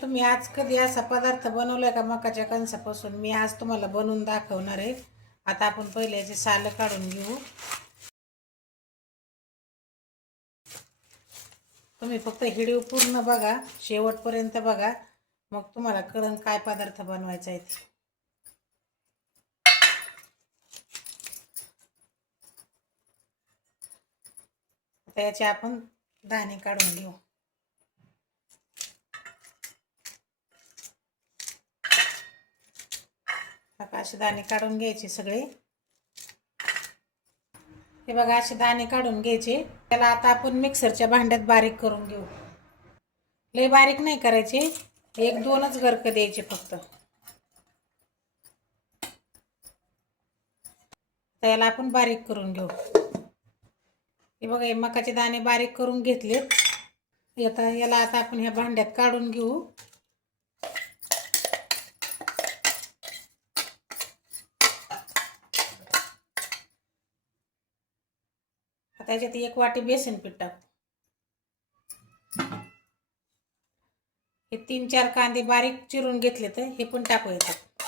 तुम्ही आज कधी असा पदार्थ बनवलाय का मकाच्या कणसापासून? मी आज तुम्हाला बनवून दाखवणार आहे. आता आपण पहिले याचे साल काढून घेऊ. तुम्ही फक्त व्हिडिओ पूर्ण बघा, शेवटपर्यंत बघा, मग तुम्हाला कळेल काय पदार्थ बनवायचा आहे ते. आता याचे आपण दाणे काढून घेऊ. असे दाणे काढून घ्यायचे सगळे. हे बघा, असे दाणे काढून घ्यायचे. त्याला आता आपण मिक्सरच्या भांड्यात बारीक करून घेऊ. लय बारीक नाही करायचे, एक दोनच गरक द्यायचे फक्त. त्याला आपण बारीक करून घेऊ. हे बघा, हे मकाचे दाणे बारीक करून घेतलेत. याला आता आपण ह्या भांड्यात काढून घेऊ. आता याच्यात 1 वाटी बेसन पीठ टाकू. हे 3-4 कांदे बारीक चिरून घेतले तर हे पण टाकू याच्यात.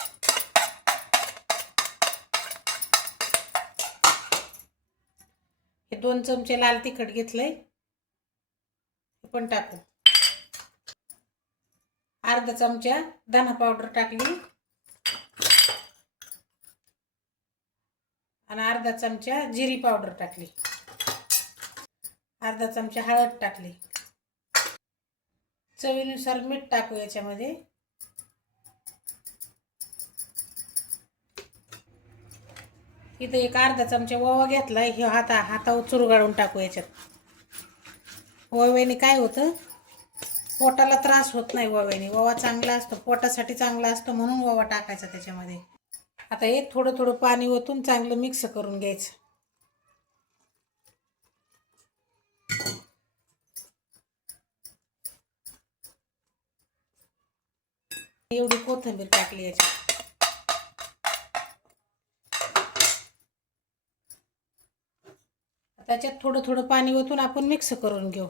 हे 2 चमचे लाल तिखट घेतलंय, हे पण टाकू. अर्धा चमचा धना पावडर टाकली आणि अर्धा चमचा जिरी पावडर टाकली. अर्धा चमचा हळद टाकली. चवीनुसार मीठ टाकू याच्यामध्ये. इथे एक अर्धा चमचा ओवा घेतलाय, हे हातावर चुरगाळून टाकू याच्यात. ओव्याने काय होतं, पोटाला त्रास होत नाही. ओव्याने ओवा चांगला असतो, पोटासाठी चांगला असतो, म्हणून ओवा टाकायचा त्याच्यामध्ये. आता हे थोडं थोडं पाणी ओतून चांगलं मिक्स करून घ्यायचं. एवढी कोथिंबीर टाकली याच्यात. त्याच्यात थोडं थोडं पाणी ओतून आपण मिक्स करून घेऊ.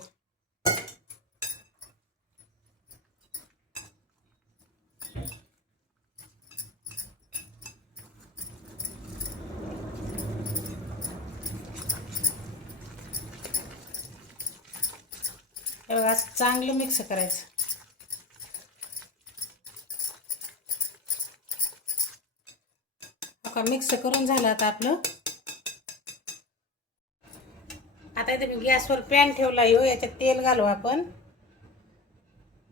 हे बघा, असं चांगलं मिक्स करायचं. आता मिक्स करून झालं. आता आपलं, आता इथे मी गॅसवर पॅन ठेवला आहे. याच्यात तेल घालू आपण.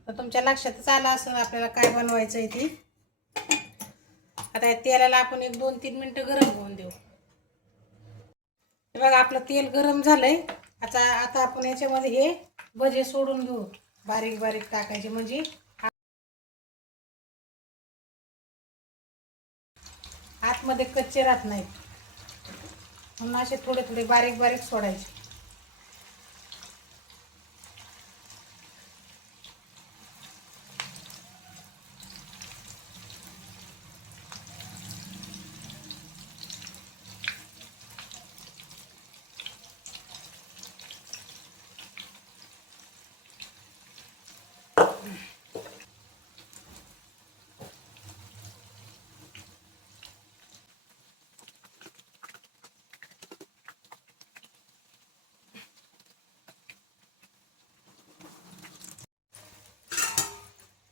तर तुमच्या लक्षातच आलं असेल आपल्याला काय बनवायचं आहे ते. आता या तेलाला आपण 1-2-3 मिनिटं गरम होऊन देऊ. हे बघा, आपलं तेल गरम झालंय. आता आपण याच्यामध्ये हे भजे सोडून घेऊ. बारीक बारीक टाकायचे, म्हणजे आतमध्ये कच्चे राहत नाहीत. म्हणून असे थोडे थोडे बारीक बारीक सोडायचे.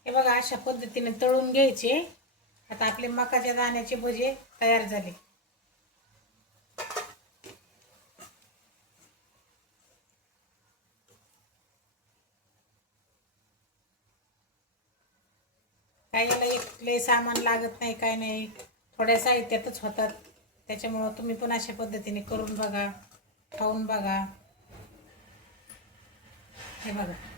हे बघा, अशा पद्धतीने तळून घ्यायचे. आता आपले मकाच्या दाण्याचे भजे तयार झाले. काय याला एक लय सामान लागत नाही, काय नाही, थोड्या साहित्यातच होतात. त्याच्यामुळं तुम्ही पण अशा पद्धतीने करून बघा, खाऊन बघा. हे बघा.